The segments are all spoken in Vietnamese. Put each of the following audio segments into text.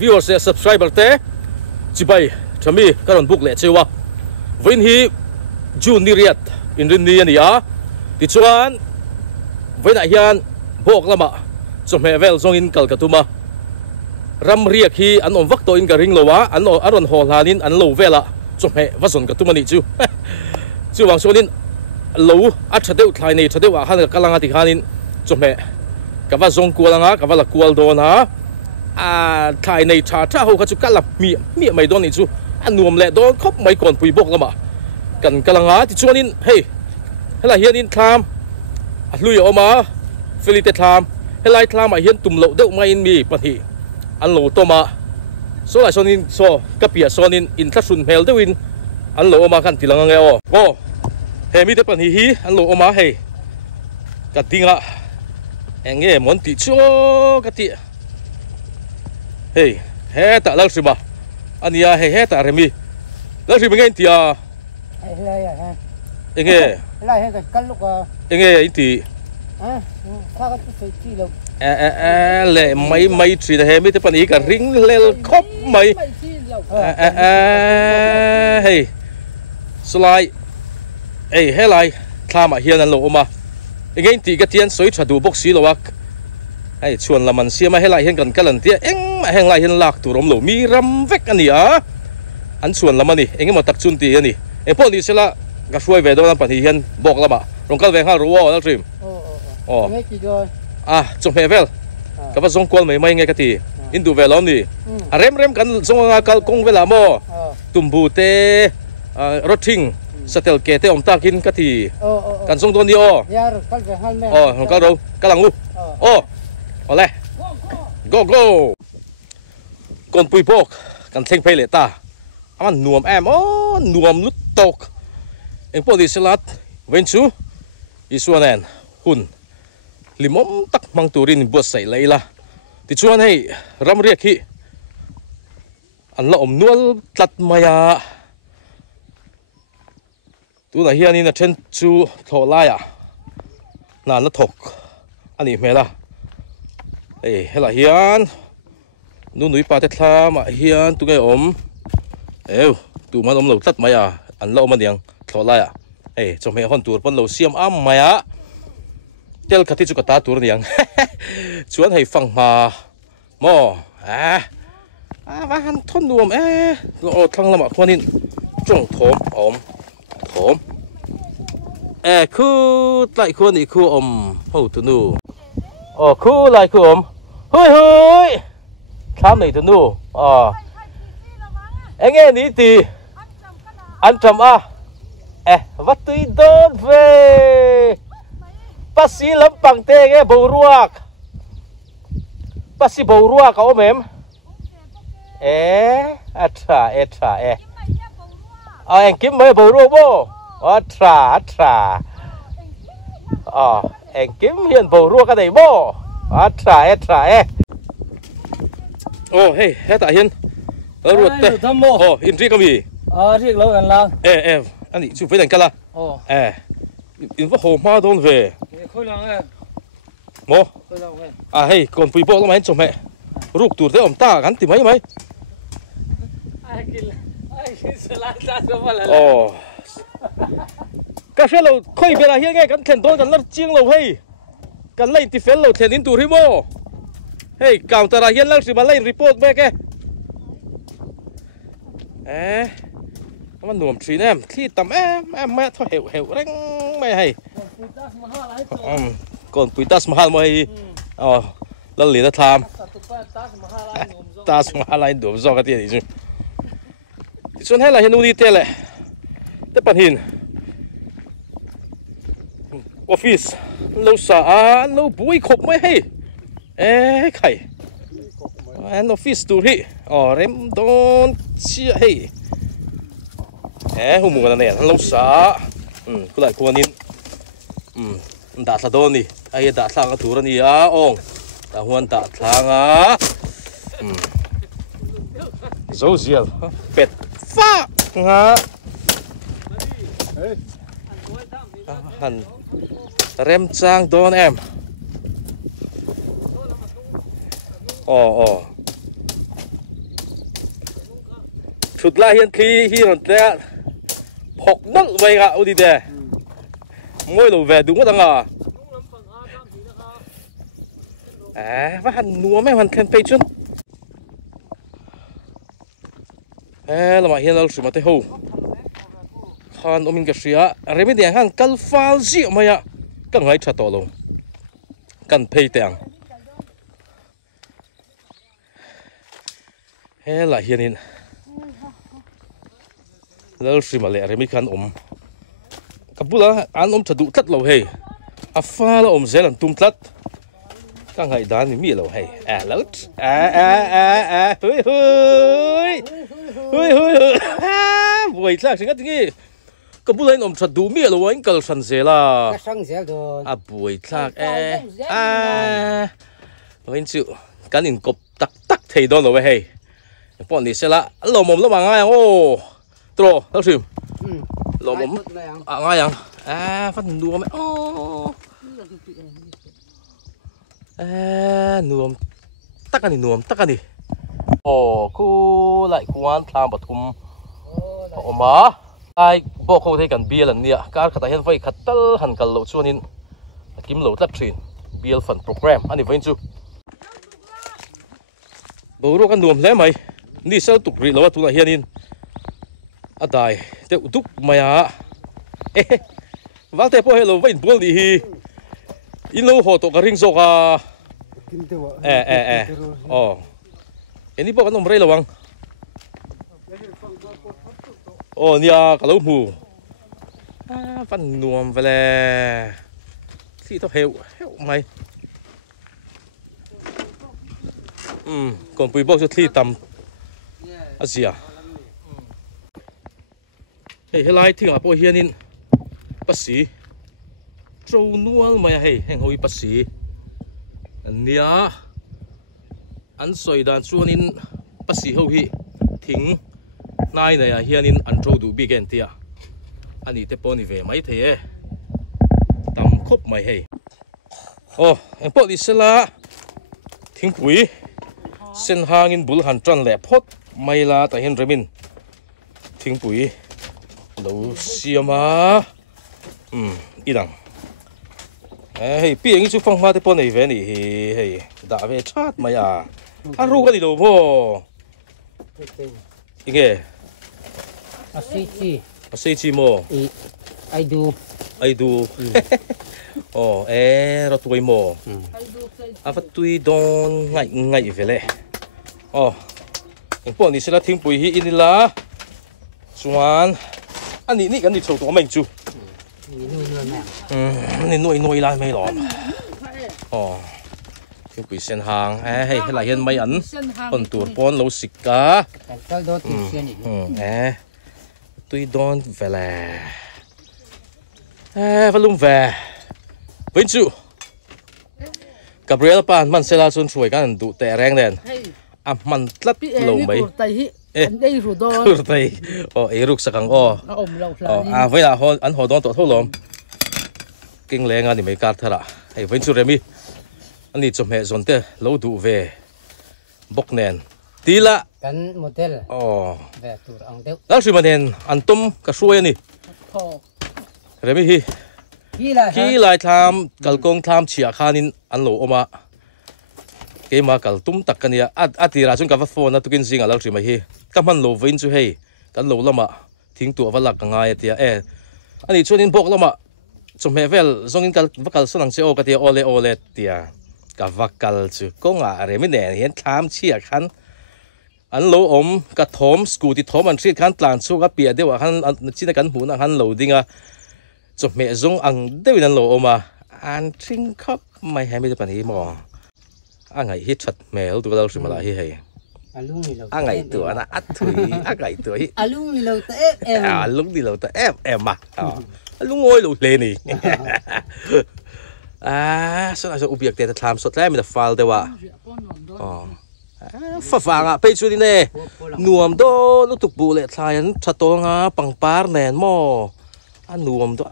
viewers and subscriber te chibai thami karon book le chewa win hi June ni riat in rin ni ania ti chuan win a hian bok lama chome vel zong in kalkatuma ram riak hi an om vak to in ka ring lowa an aron hol hanin an lo vela chome vason katuma ni chu chu wang sonin lo a thadeu thlai nei thadeu a han kalanga ti khanin chome ka va zong kualanga ka va la kual don ha a thai nei tha ho ka chu kalap mi mai don ni chu anuam le don khop mai kon pui bok lama kan kalanga ti chuanin hey hela hian in thlam a hlui oma felite thlam helai thlam a hian tum lo deuh mai in mi pathi an lo toma so la sonin so kapia sonin in thlasun mel deuin an lo oma kan tilanga nge o he mi te pathi hi an lo oma hey ka tinga enge mon ti cho ka ti hey he ta lal siba ania he ta remi lal siba ngai ti a enge lại hay cái lúc enge ti sao cái cái chi đâu lệ mấy chuyện này mấy cái phần ý cả ring lên khóc mấy hey slide hey hey lại tham mà hiền anh lộ mà anh tí cái tiền soi chặt đủ bốc xí lộ hey chuan làm ăn xí mà hey lại hiền cần cái lần tiếc anh mà hey lại hiền lạc tủ rồng lộ mi ram vét anh à anh chuan làm ăn đi anh mà tập trung tí anh đi anh bỏ đi sẽ là cái xuôi về đâu làm phần hiền bọc là mà rồng cái về hàng rùa đó chìm trong hè vel các bạn dùng quần mấy ngày cái gì in du vel lắm đi rem kan dùng cái công vel làm mo tum bu te rotting satel ke te om takin cái gì kan dùng don đi cái đâu cái lăng lu ole go con pui bok kan theng phê lệ ta anh nuông em nuông lút tóc anh bỏ đi salad ven chú isuanen hun limom tak mang turin buat sai leila ti chuan hei ram riak hi an la om nual tlat maya tu na hian in a then chu tholaya na na thok ani mela ei hela hian nu nui pa te thla ma hian tu ngai om tu man om lo tlat maya an la om aniang tholaya ei chome hon tur pon lo siam am maya tel khati chu kata tur niang chuan hei phang ma mo wa han thon nuam o thlang lama khwanin chong thom thom khu lại khua ni khu ho tu nu khu lại khu hui khám này tu nu anh nghe ní thì anh trầm vắt tui don về pasi lampang te nge boruak pasi boruak ka omem atra anh kiếm mấy boruak bo atra anh kiếm hiện boruak cái này bo atra hey hết tại hiền ruột te in tri kami riêng lâu gần lao anh đi chụp với đằng cala in vắt hồ ma don về mo hey còn pui bok lắm chồng mẹ rục tụt thế ông ta gắn tìm mấy cái phía lâu khơi về là hiện nghe gắn khen tôi gắn lật chiêng lâu hay gắn lấy thì phía lâu khen in tụt hi mo hey cào ta là hiện lăng chỉ mà lấy report về cáiมันหนุ่มชีนที่ตำแม่ทอดเหวเร่งไม่ให้ก่อนปุยตัสมาหาไม่แล้วเหลือทำตัสมาหาอะไรดูจอกันที่นี่จุส่วนให้เราเห็นนู่นนี่เตะเลยแต่ปัญหาออฟฟิศเราสาเราบุยขบไม่ให้ใครออฟฟิศดูที่เริ่มโดนเชี่ยให้หูหมูกันเนี่ยลูกสากูได้ควรนินด่าสะโดนนี่ไอ้ด่าทางกระถูรนี่องด่าหัวด่าทางโซเชียลเป็ดฟ้าหันเริ่มจางโดนแอม chụt la hiền khi hi hồn té học nấc vậy à đi đây ngôi lầu về đúng không à và hắn nuông mấy hắn khen phê chân là mà hiền là sự mà thấy hậu han ôm mình cái gì á rồi mình đi han cal phal gì mà ya cái ngay chặt tổ luôn cần phê tiền là hiền in lỡ sự mà lẽ rồi mình kan cái bữa là anh chặt đủ tất lâu hay pha là dễ làm tung tất cái ngày đó thì mi lâu hay lỡ hui vui lắm sinh cái cái bữa anh chặt đủ mi lâu anh cần sẵn dễ là vui lắm anh chịu cái nhìn cọp tắc tắc thấy đó lâu hay bọn này sẽ là lẩu mồm nó bằng ngay ô trò tao xìm lẩu mồm ngay phát nuông mày nuông tắc cái này cô lại quan tham bật cùng mà ai bộ không thấy cần bia lần nè cái khát hiện phải khát tල් hẳn cần lẩu chuan in kiếm lẩu lắp truyền bia phần program anh ấy vẫn chưa bố rồi cái nuông lấy mày đi sao tục rì lâu tu là hiền in đại te utuk maya vang te po hello vain bol di hi in lo ho to ka ring zo ka ini po kan omre lawang nia ka lo mu van nuam vele si to heu mày còn bùi bốc cho thi tầm gì à hey lại thì à bôi hiền in bác sĩ trâu nuôi mà hey hẹn hồi bác sĩ nia anh soi đàn chuan in bác sĩ hậu hi thỉnh nai này à hiền in anh trâu đủ bị ghen tia anh đi tiếp bọn đi về mấy thế tầm khóc mày hey em bọn đi xe la thỉnh bùi sen hangin bul han tran le phot mai la ta hen remin thing pui lo siama idang hey pi ngi chu phong ma te pon nei ve ni hey da ve chat mai a ru ka ni lo mo inge asichi mo I do ro tuai mo phát tui don ngay về lệ bọn này sẽ là thiên bùi hi in là chuan anh ní cái này sầu tổ mình chu nuôi lại mấy lọ thiên bùi sen hàng hay là hiện mấy ấn còn tuổi bọn lâu xịt cả tui don về lệ và lung về vĩnh chu Gabriel pan man sela chun chuai kan du te reng den man tlat lo mai tai eruk sakang với là an ho don to tholom king lenga ni mai kar thara ai vin chu remi ani chome zon te lo du ve bok nen tila kan model ve tur ang deu la shi manen an tum ka suai ni remi hi khi lại tham kalkong tham chia khanin an lo oma ke ma kal tum tak kania atira chung ka phone na tukin zinga lak mai hi kaman lo vein chu hei kan lo lama thing tu awalak ngai tia ani chunin bok lama chome vel zongin kal vakal sanang che o ka tia ole tia ka vakal chu konga re mi ne hian tham chia khan an lo om ka thom scooty thom an treat khan tlan chu ka pia dewa khan china kan hu na han lo dinga chụp mẹ dung ăn đều là lỗ mà ăn trinh khóc mày hay bây giờ bạn hi mò ăn ngày hít chặt mẹ tụi tao xem mà lại hi hay ăn ngày tụi anh ăn thủy ăn ngày tụi alung đi lâu tới em alung đi lâu tới em mà alung ngồi lâu lên đi sao lại sao ubiak để làm sốt lên mình là file đây wa phá vàng à bây giờ đi nè nuông đó lúc tục bù lệ thay anh chặt to ngà bằng par nền mò anh nuông đó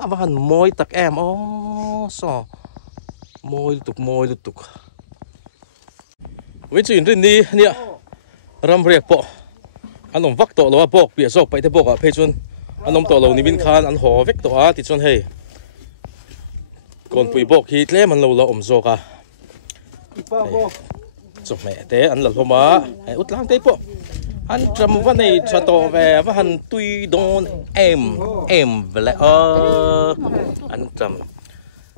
anh hắn môi tắc em so môi lục tục với chuyện đi nè ram riek po anh om vak to lo bok pi zo pai te bok a phe chun anh om to lo ni bin khan an ho vek to a ti chun hei kon pui bok hi tle man lo om zo ka chok mẹ te an la hloma ai utlang te po anh trầm văn này cho tổ về và hắn tuy đôn em về lại anh trầm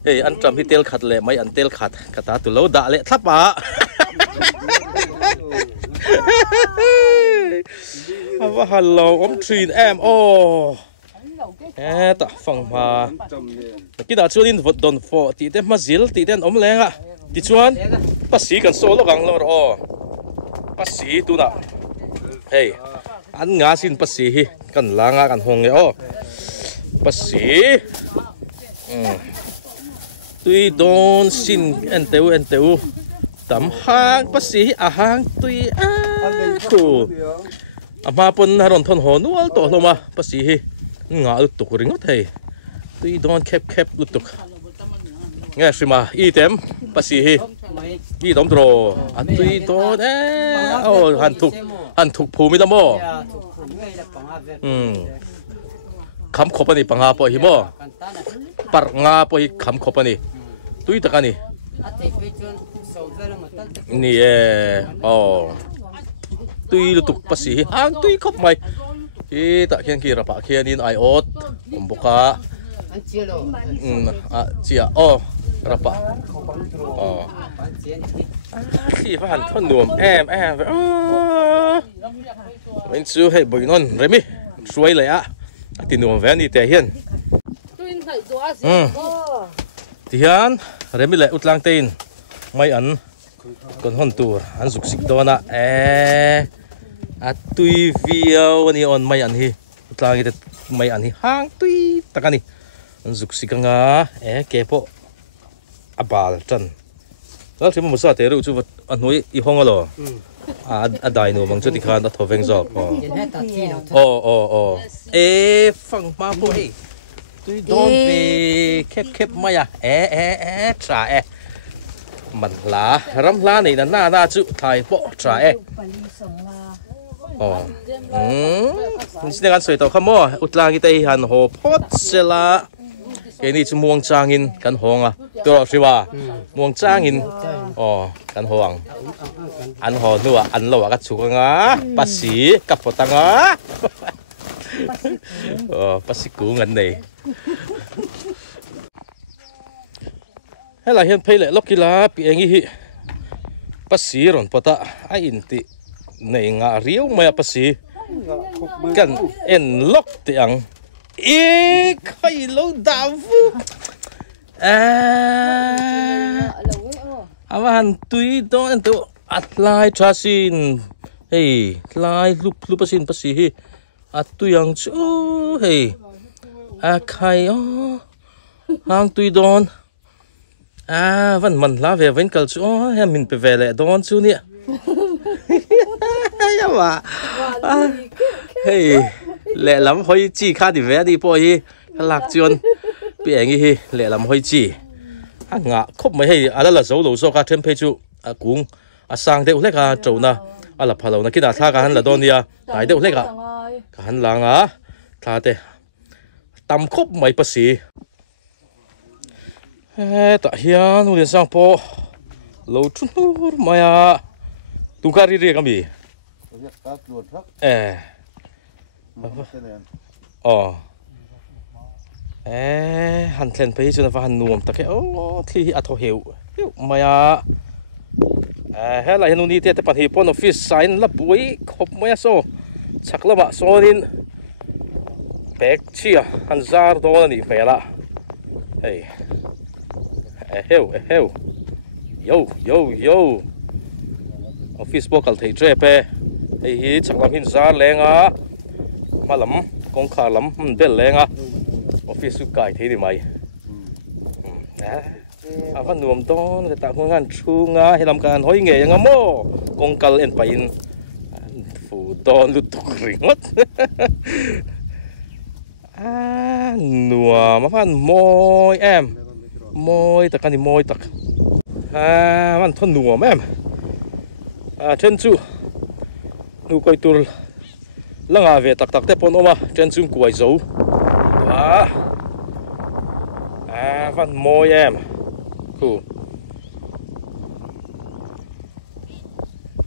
ê anh trầm hi tel khát lệ mấy anh tel khát cả ta từ lâu đã lệ thắp à và hello ông truyền em ta phẳng mà cái đó chưa đến vật đồn phò tí tên mà zil tí tên ông leng à tí chuan bác sĩ cần solo gang lo bác sĩ tu nào hey anh ngã xin bác sĩ cần lá ngã cần hồng nghe bác sĩ tuy đón xin anh teu tấm hang bác sĩ hang tuy khu mà pun haron thon ho nual to lo ma bác sĩ ngã tuk ringot hey tuy đón khép tuk nghe xem mà item bác sĩ đi đóng đồ anh tuy đón anh thuộc phù mi đó mò khám khop anh bằng apa hi mò par nga apa hi khám khop anh tuy ta anh ni tuy lu tuk pasi ang tuy khop mai hi ta khian ki rapa khian in ai ot kumbuka chia rapa khi phải hẳn thon nuông em mình chưa hay bồi non rồi mi xuôi lại á thì nuông vén đi tè hiền thì hiền rồi mi lại utlang tên mấy anh còn hòn tour anh dục xịt đó nè tuy video anh on mấy anh hi utlang cái mấy anh hi hang tuy ta cái này anh dục xịt cái ngà kepo abal chân đó thì một số thế rồi chú vật anh nói y hong alo đại nô bằng chút thì khăn đã thổi vang giọt phăng ma bôi tôi đón về khép mày trả mình lá rắm lá này là na chịu thay bộ trả xin ăn sợi tàu khăm mò utlang cái tay hàn hồ pot sela cái này chỉ muang changin kan hong à tôi nói ba muang changin kan hong anh ho nữa anh lo cái chú ngã bác sĩ cặp phật tăng á bác sĩ cứu ngân này hay là hiện tại lúc kia là bị anh ấy bác sĩ rồi phật ai in ti này ngã riêu mày bác sĩ kan en lock tiang khai lâu đào hắn tuy đó anh tự lại trả xin hey lại lúc xin bác sĩ tuy ang chú hey khai hàng tuy đón vẫn mình lá về vẫn cầu chú em mình phải về lại đón chú nè mà hey lẹ lắm hơi chi khá thì vé đi bôi hi lạc chuyên bị anh hi lẹ lắm hơi chi ngã khóc mấy hay đó là dấu đầu số cả thêm phe chú cũng sang đây uống cái trâu na là phá lâu na kia thà cả hắn là đòn đi tại đây uống cả hắn là thà thế tầm khóc mấy bác sĩ tại hiện nuôi sang po lâu chút mày tung cari riêng cái gì hắn thèn phải cho nó hắn nuông ta cái thì thô hiểu mày hay là hiện nay thì bạn hi pon office sign là buổi khop mày so chắc là mà so đến bag chia hắn zar đó là gì phải là heo yo office book al thei tre pe hi chắc làm hin zar leng à mà lắm con khá lắm bel leng à office su kai thế thì mày vẫn nuông to người ta không ăn chu ngà hay làm cái hỏi nghề ngắm mò con cal en pain phụ đòn lụt tục ringot nuông mà vẫn môi em môi ta cái gì môi ta vẫn thon nuông em chân chu nu coi tur langa ve tak tak te pon oma chen chung kuai zo van moi em khu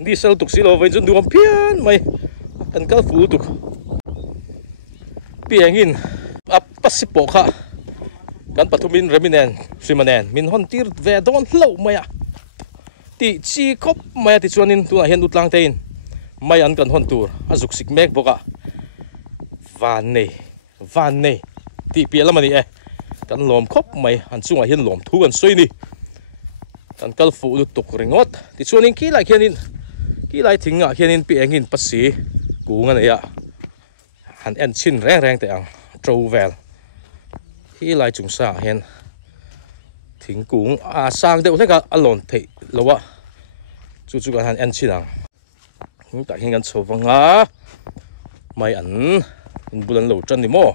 diesel tuk silo với chân đường pian mày ăn cá phú tuk piangin ap pasipo kha kan patumin reminen simanen min hon tir ve don hlo maya ti chi khop maya ti chuanin tu hian utlang tein mai an kan hon tur azuk sik mek boka van nei ti pialamani e kan lom khop mai an chunga hian lom thu an soi ni kan kal fu lu tuk ringot ti chuanin ki lai hianin ki lai thinga hianin piangin pasi kunga nei a han en chin reng te ang trovel hi lai chung sa hian thing kung sang deuh hleka alon thei lowa chu kan han en chin ang ta hian kan chowanga mai an bulan lo tran ni mo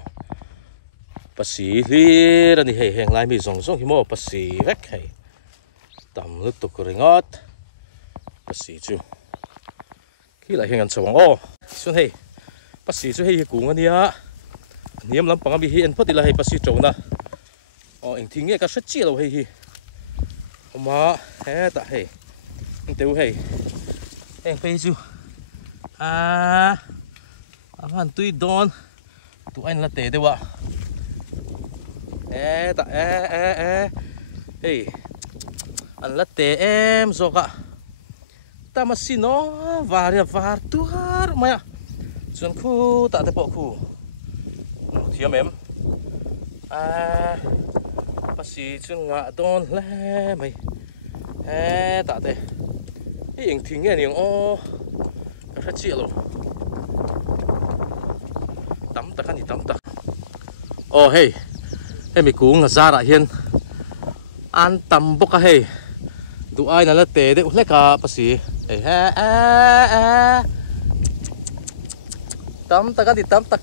pasi hlir ani hei heng lai mi zong hi mo pasi vek hei tam lu tuk ringot pasi chu khi lại hiện chồng xuân hey pasi chu hey cũng anh ya niệm lắm bằng bị hiện phật là hey pasi trâu na anh thình nghe cả rất chi đâu hey mà he ta hey anh tiêu hey anh phê chu anh tui don tụi anh là tệ đấy vợ ta hey anh là tệ em rồi cả ta mà xin nó var tuar maya chuan khu ta te po khu thiam em pasi chuan nga don le mai ta te ing thing nge niang ka ra chi lo tam tak ani tam tak hey mi kung za ra hian an tam boka hey tu ai na la te de hle ka pasi tam tak ani tam tak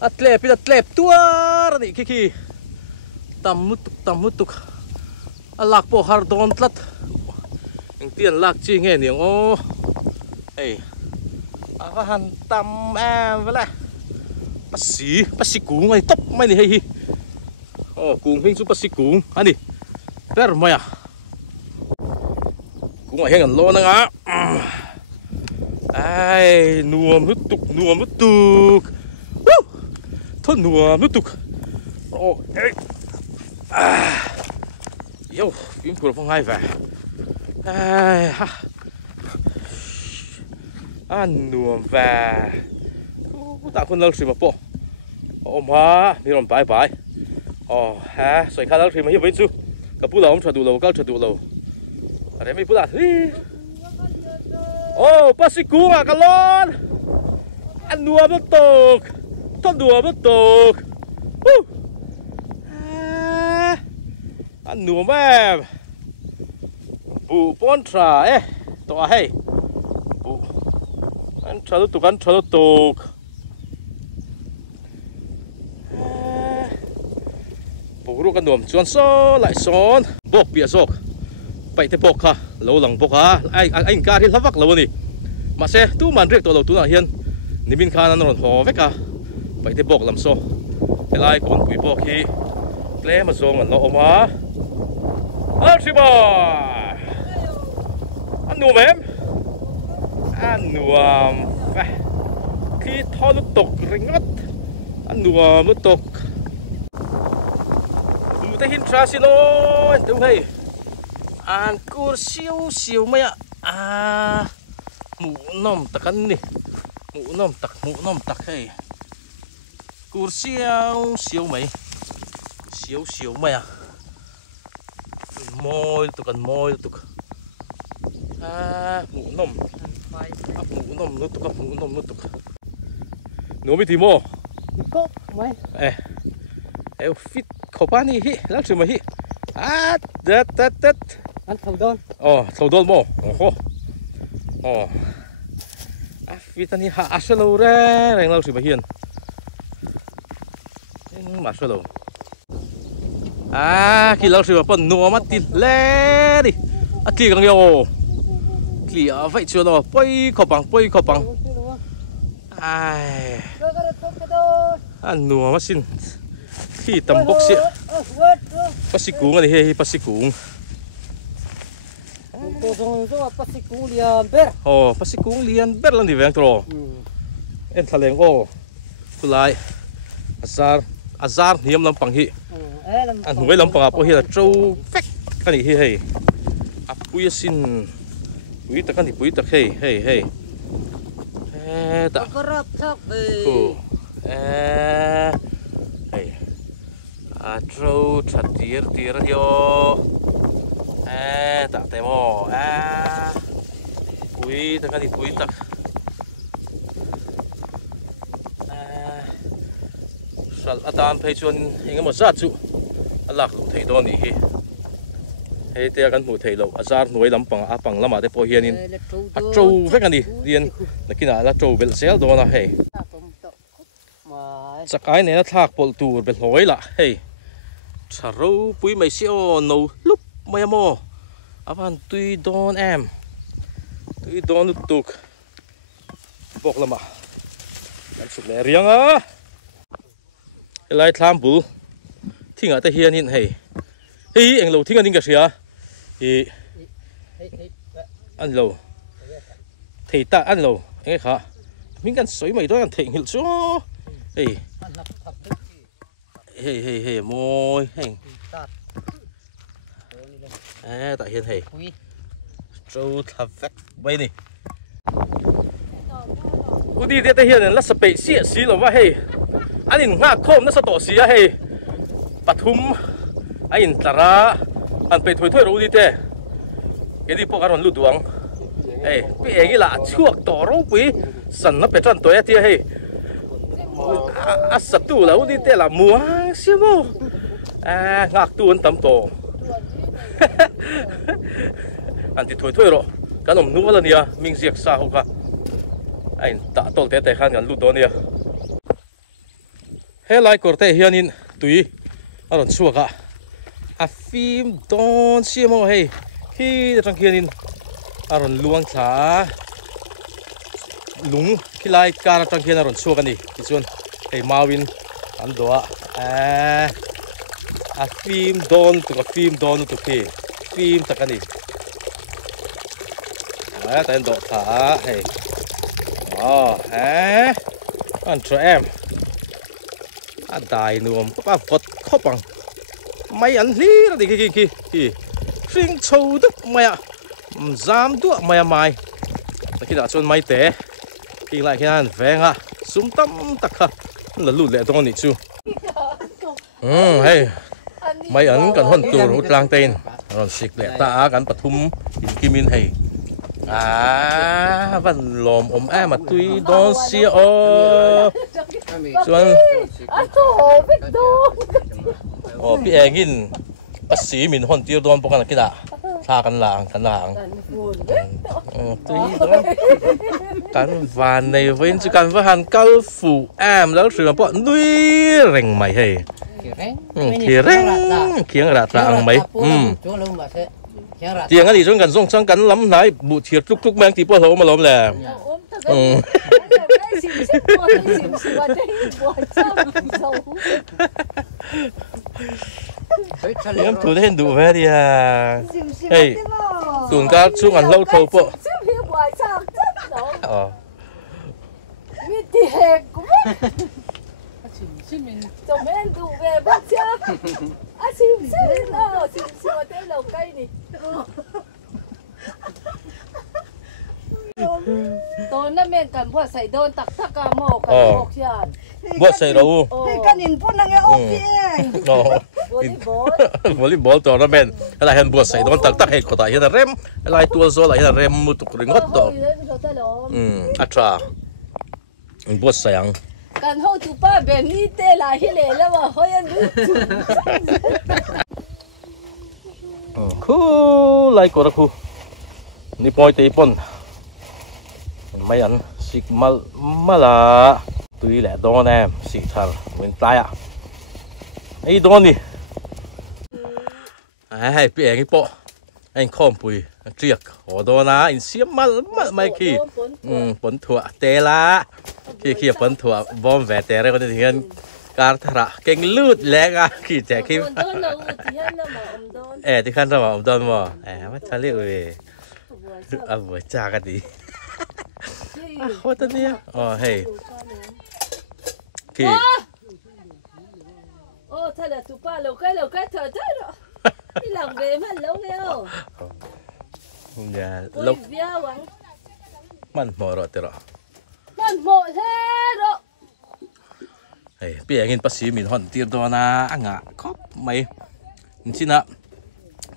atlep tuar ni kiki tam mutuk alak po har don tlat ing tian lak chi nge niang han tam em vela pasi kung ai top mai ni hei kung hing chu pasi kung ani per maya cũng ở hiện lo nga nuông nút tục thôi nuông nút tục yo phim của phong hai về nuông về tạo con lâu xì mà po mà mi làm bye xoay khá lâu xì mà hiệp với chú cả bù lâu chặt đủ lâu ada mi pula. Pasi kunga kalon. Dua betuk. Ton dua betuk. Dua mem. Bu pontra to hey. Bu. An chalu tuk. Buru kan nuam chuan so lại son. Bok bia sok. Vậy thế bọc ha, lâu lằng bọc ha, anh ca thì lắp vắc lâu nè, mà xe tu màn riết tổ lâu tu nào hiền, niệm bin khan nó hò vét cả, vậy thế bọc làm sao, cái lai còn quỷ bọc khi, lẽ mà zong anh lo ôm ha, chị bà, anh nuông em, anh nuông, khi thò nó tục ring ngắt, anh nuông nó tục, một cái hình tra xin lỗi, đúng hay. An kur siêu maya mu nom takan ni mu nom tak hey kur siêu mày siêu maya môi tục mu nom nó tục nó mới thì mò mày fit khẩu pan hi lắc rồi mà hi đất ăn thầu đôn thầu đôn mò vì tani hạ sơ lâu ra rèn lâu sự mà hiền mà sơ lâu khi lâu sự mà phần nua mắt tít lé đi thì càng nhiều lì ở vậy chưa đâu bơi khó bằng ai ăn nua mà xin khi tầm bốc xịa bác sĩ cúng này hay bác sĩ cúng bác sĩ cúng liền biết lần đi về rồi em thằng lên ô cứ lại azar hiếm lắm bằng hi anh nuôi lắm bằng à hi là trâu phách cái này hay bui xin bui ta cái này bui ta hay ta trâu chặt tiệt yo ta tem o bui ta cái này bui ta sal atan phê chuan hình một sát chu lạc lụ thấy đó nỉ hay tia kan hmu thei lo azar nuôi lắm bằng lama te po hianin trâu vek ani rian nakina la trâu bel sel do na hey chakai ne na thak pol tur bel hoi la hey charo pui mai sio no lup mai mo avan tui don em tui don tuk bok lama kan suk le riang a lai tham bu thinga te hianin hey hi anh lâu thinh anh đi cái gì à thì anh lâu thì ta anh lâu anh khá mình cần sấy mày đó anh thịnh hiểu cho hey môi hành tại hiện hey trâu thập vét bay nè u đi đây hiện là sập bể xịa xí rồi hey anh ngã khom nó sẽ tổ xí à hey Pathum anh tara anh phải thôi rồi đi thế cái đi pokaron lu duang bị anh là chuộc tỏ râu quý sần nó phải tròn tối thế hay sát tu là đi thế là mua siêu vô ngạc tu anh tắm tổ anh thì thôi rồi cái nồng nuốt là nia mình giết sao không cả anh tạ tổ thế thế khăn ngắn lu đó nia hay lại có thể hiện in tùy anh chuộc à phim don xem mà hey khi trong kia nên aron luang thả lúng khi lại cả trong kia aron xua cái này thì xuân hey Marvin anh đó phim don tụi kia phim tất cái này tại anh đó thả hey anh cho em anh đại nuông có vật khó bằng mày ăn gì đó thì kì riêng châu đức mày à dám đuổi mày khi đã chôn mày té khi lại khi ăn vẽ ha súng tâm tắc ha là lụt lẹ to nị chú hey mày ăn cần hơn tù hút lang tên rồi xịt lẹ ta cần Pathum kim in hay vẫn lồm mà tuy đó xia chuan bị egin bác sĩ mình hôn tiêu đón bốc cái kia đã tha căn làng tuy đó căn vàn này với chú căn với hàng cao phủ em đó sự bọn nuôi rành mày hay thì rành khiến là trạng mấy tiếng cái gì chúng cần dùng sang cắn lắm đấy bụ thiệt lúc mang thì bao lâu mà lắm là em tụi hen đủ về đi à hey tụi cá xuống ăn lâu thâu bộ chồng em đủ về bác cha xin nào xin mà tên lẩu cây này tôi nó men cần bớt sấy đôn tắc cả mỏ cần bớt chán bớt sấy đâu cái nhìn phun năng cái volleyball cho nó men lại hen bớt sấy đôn tắc hết có tại hiện là rem lại tua zo lại hiện là rem một tục ringot to atra bớt sấy ang cần hậu tụ ba bên đi tê lại hi lệ là mà hơi ăn khu lại có khu ni poi tây pon mấy anh xịt mà là tùy lẽ đó nè xịt thằng mình tay à ấy đó nè hay bị anh ấy bỏ anh không bùi triệt hồ đồ na in xiêm mai khi bún thua tê la khi bún thua bom vẻ tê ra có thể hiệnการทระเก่งลืดแรงอ่ะขี้แจกขี้ที่ขั้นระหว่างดอนบ่ว่าจะเรียกเลยบัวจ้ากันดีว่าตัวเนี้ยเฮ้ยขี้ถ้าเราถูกป้าเราใกล้เธอได้หรอที่หลังเวมันแล้วอย่าลบมันหมดหรอเต๋อมันหมดแล้ว เปียกินภาษีมินหันตีตัวนะงะครบไหมนี่นะ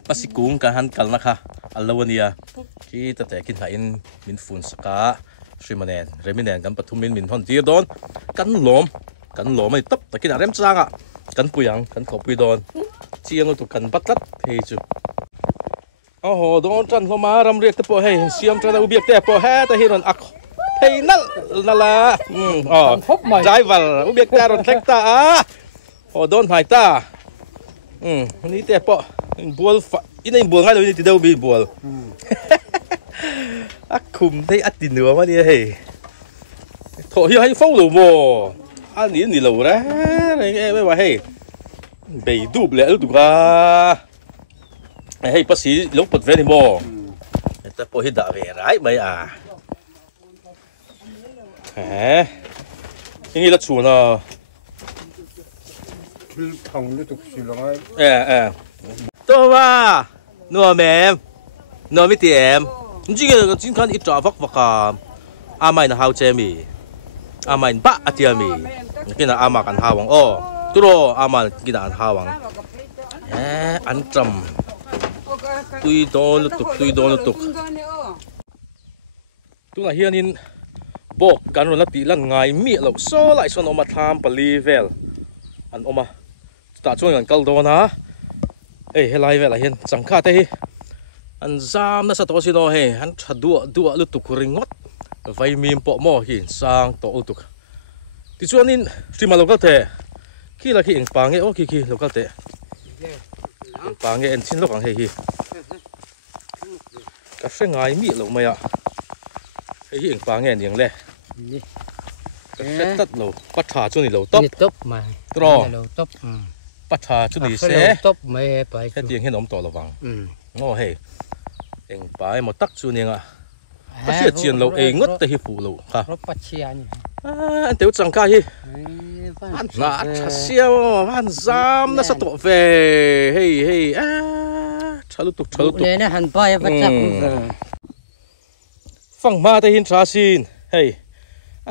ภาษีกุ้งกันหันกันนะคะอัลลวันนี้ที่แต่กินหายมินฟุนสกาชิมันเองเรมินเองกันปฐุมมินหันตีโดนกันหลอมไม่ตับแต่กินอะไรไม่จ้างอ่ะกันปุยังกันขบปุยโดนเจียงตุกันปัดตัดเฮจูโอ้โหโดนจันทร์มารำเรียกแต่พอให้เสียมจะได้อุบิเหตุแต่พอให้แต่ฮิรันอักเฮ้ยนั่นละใจวัลอุเบกตารอนเล็กตาโดนหายตานี่แต่ปะบัวอินในบัวง่ายเลยนี่ที่เดียวมีบัวคุมได้อัดดินเหนือมาเนี่ยเฮ้ยโถที่ให้ฟ้องหรือโมอันนี้นี่หรือนะไม่ว่าเฮ้ยไปดูเลยรู้ตัวกันเฮ้ยภาษีลงปัดเวนิโมแต่พอที่ด่าเวรไรไม่ยังงี้ละชวนอ่ะทางนี้ตุกสิลงไงตัวว่านัวแม่นัวไม่เต็มจริงๆจริงๆอีจ่าฟักฟักอาไม่น่าหาวเจมี่อาไม่บ้าอาเทียมี่กินอามากันหาวังตัวอามากินหาวังอันจำตุยโดนลุกตัวไหนเฮียนินบอกกันวันละตีละไงมีเราโซ่ไหลส่วนออกมาทำปลีเวลอันออกมาตัดช่วงกันกัลโดนะเฮ้ยไล่เวลเห็นสังฆาเตอันจามน่าสะท้อนสิโนเฮอันชัดดัวลุตุกริงดไฟมีมปอกหม้อหินสร้างโตอุตุกที่ช่วงนี้ที่มาโลกัลเตขี้ละขี้เอ็งปังเงี้ยขี้โลกัลเตปังเงี้ยเอ็นชิ้นโลกังเฮีกับเส้นไงมีเราไม่อะเฮียเอ็งปังเงี้ยอย่างเล่เสร็จตัดเราปัจฉาจุนี่เราตบมาตรอตบปัจฉาจุนี่เสตบไม่ไปแค่เตียงให้น้องต่อระวังโง่เฮ้เอ็งไปหมดตักจุนี่อ่ะปัจเจียนเราเองงดแต่หิฟูเราค่ะรถปัจเจียนอันเดียวจังกายอันน่าชัดเสียวอันจามน่าสะตัวเฟ่เฮ้ชาลุตุเนี่ยนะหันไปปัจจักฟังมาแต่หินทราสินเฮ้ย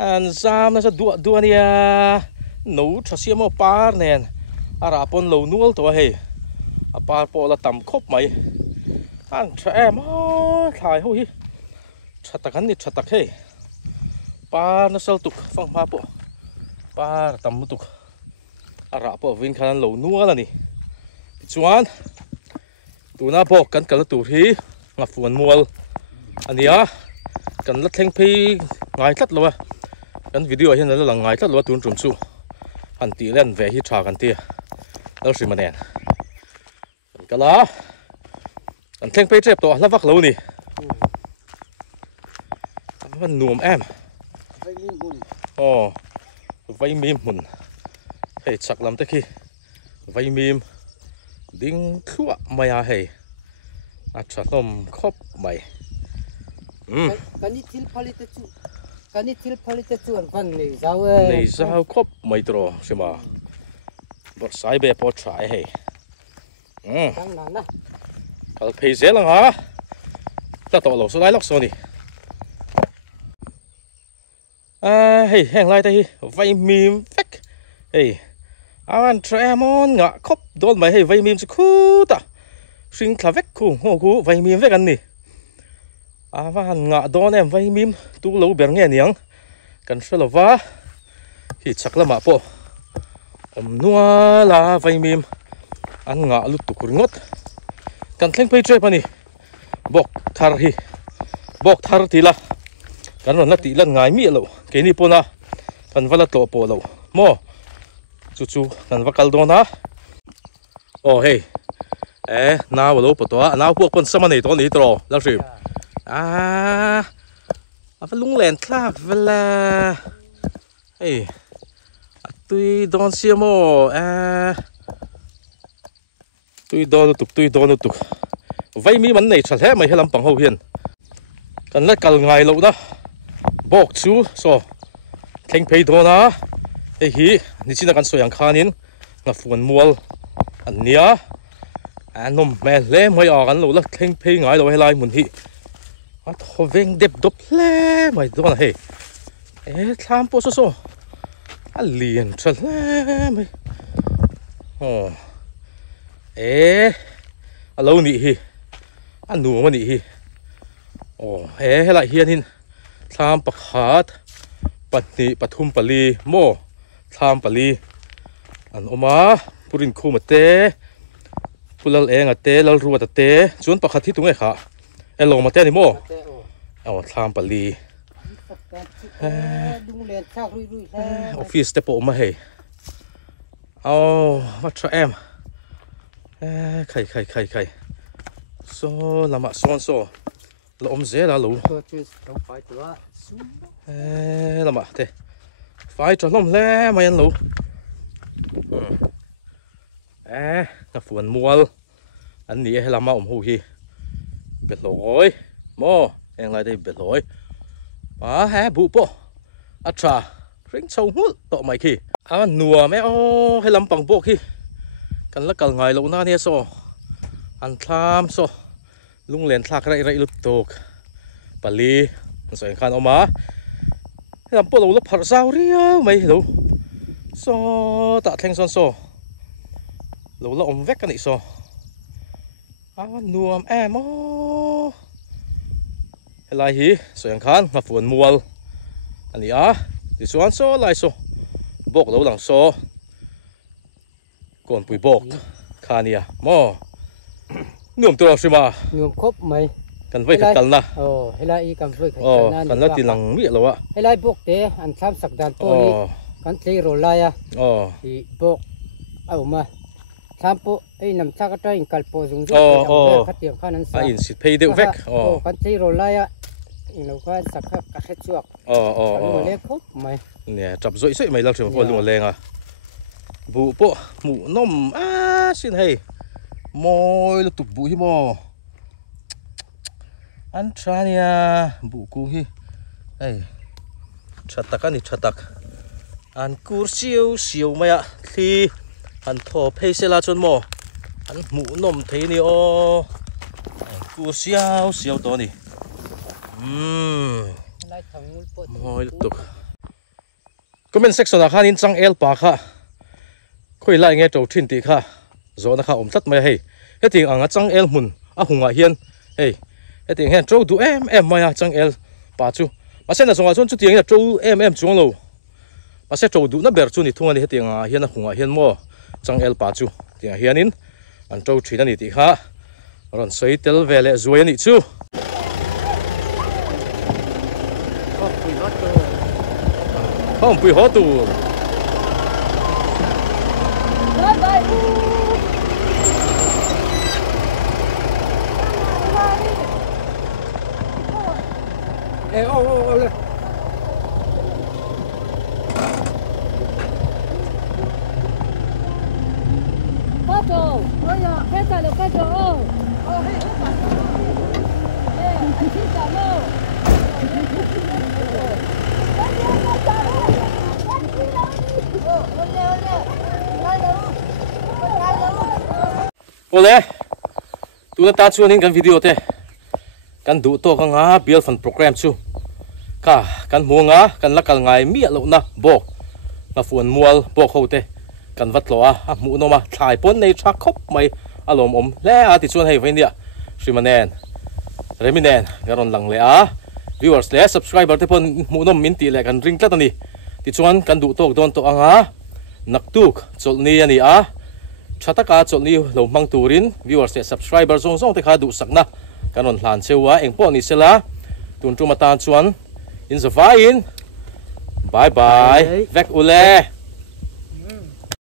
อันจามน่าจะดัวเนี่ยหนูทราเสียมาปาร์เนี่ยอาราปนเหล่านัวตัวเฮ้ยปาร์ปอละต่ำคบไหมอันแฉมาถ่ายหูยชัดตะกันนี่ชัดตะเฮ้ยปาร์น่าเซลตุกฟังมาปอปาร์ต่ำตุกอาราปอวินคันเหล่านัวละนี่จวนตัวน่าบอกกันละตัวที่งับฝนมัวอันนี้กันลัดเทงพีง่ายทัดเลยกันวิดีโอเห็นแล้วหลังง่ายทัดเลยตัวจุ่มสู้อันตีเล่นแหวกที่ชากันตีแล้วสิมันเองกันละอันเทงพีเจ็บตัวแล้ววักเหล่านี่มันหนุ่มไว้มีมุนเฮ้ยชักลำตะกี้ไว้มีมดิ้งขั่วไม่อาเฮ้ยอาจจะต้องครบไหมกันนี่ทิลพอลิตจูกันนี่เจ้าครบไม่ตรอใช่ไหมบทสายแบบพอใช้เฮ้ยตั้งนานนะเอาเพย์เซลังฮะจะต่อหลอกสไลด์ล็อกโซนี่เฮ้ยแห้งไรแต่ฮีไวมีมเฟกเฮ้ยอันเทรมอนงะครบโดนไหมเฮ้ยไวมีมจะคู่ตาสิงคลาเวกคู่คู่ไวมีมเวกันนี่วันงะโดนเอ็มไวมีมตู้เหลาเบียงเงี้ยเนียงกันเสลวะที่ชักละมาปอนัวลาไวมีมอันงะลุตุกุรงดกันเล่งไปเจ็บนี่บอกทาร์ทีละกันวันละตีละง่ายมีเหลาเกนี่ปนะกันวันละตัวปอเหลาโมจู่กันวักกัลโดนะเฮ้ย nào lâu bột toa nào buộc con sâm này to này to lao xìm à phải lung lẹn khác vậy là hey tôi đón xem mò tôi đón nó tục vậy mi mắn này chặt hết mày hay làm bằng hậu hiền cần lấy cả ngày lâu đó bọc chú so khen pay đó na hey hi ni chỉ là cần soi ang khanin ngà phun mual anh nia anh nôm mẹ lẽ mới ở gần lâu là khen pay ngài lâu hay lại muốn hi thọ veng đẹp đốp lẽ mày đó là hey tham po so liền chặt lẽ mày lâu nị hi anh nuông mà nị hi hay lại hiền hin tham bạc hạt bát nị bát hum pali mo tham pali anh oma purin khu mà té pulal eng té lal ruột té chuan bạc hạt thi tung ấy khá lâu mà té ni mo tham pali office te po ma hei wat cho em khai so lama son so lo om ze la lu lama te phải cho lom le mai an lu na fuan mual an ni he lama om hu hi bet loi mo eng lai dei bet loi ha bu po acha ring chau hul to mai khi nua me hay lam pang bo khi kan la kal ngai lo na ne so an tham so lung len thak rai lup tok pali so khan oma lam po lo la phar sao ria mai lo so ta theng son so lo la om vek kan ni so nuam em lai hi so khan nga fuan mual ani đi xuống số lại số bốc lâu đằng số còn bụi bốc khania mò nuông tôi xem mà nuông khốp mày cần vay thật cần na hay là y cần vay cần là tiền lằng miệng rồi ạ hay là bốc thế ăn tham sạc đàn tôi cần chơi rồi lại thì bốc mà tham po ấy nằm chắc cái trái cà po dùng dùng phát triển khả năng sao in xịt pay đều vek cần chơi rồi lại nó có sạc các hết chuột mày nè chập rưỡi sợi mày lao trường phơi luôn lên vụ bộ mũ nôm xin hay môi là tục bụi mò ăn cha nha vụ cú hi đây chặt tắc anh chặt tắc ăn cú siêu mày ạ thì ăn thò pay xe la chôn mò ăn mũ nôm thế ni cú siêu to nè môi tục comment section là khan in chang el pa kha khoi lai nge to thin ti kha zo na kha om tat mai hei heting anga chang el mun a hunga hian hei heting hen tro du em mai chang el pa chu ma sen na songa chon chu tiang na tro em chung lo ma se tro du na ber chu ni thunga ni heting a hian a hunga hian mo chang el pa chu tiang hian in an tro thina ni ti kha ron sei tel vele zuai ni chu không bị hốt tù Oleh, tu ta chuan kan video te kan du to ka nga build fan program chu ka kan muanga kan lakal ngai mi lo na bo na fuan mual bo kho te kan vat lo a mu no ma thai pon nei tha khop mai alom om le a ti chuan hei venia shrimanen reminen garon lang le a viewers le subscriber te pon mu no min ti le kan ring tlat ani ti chuan kan du to don to anga naktuk chol ni ani a chataka choli lo mang turin viewers te subscriber zong te kha du sakna kanon hlan chewa engpo ni sela tun tu matan chuan in the vain bye bye vek ule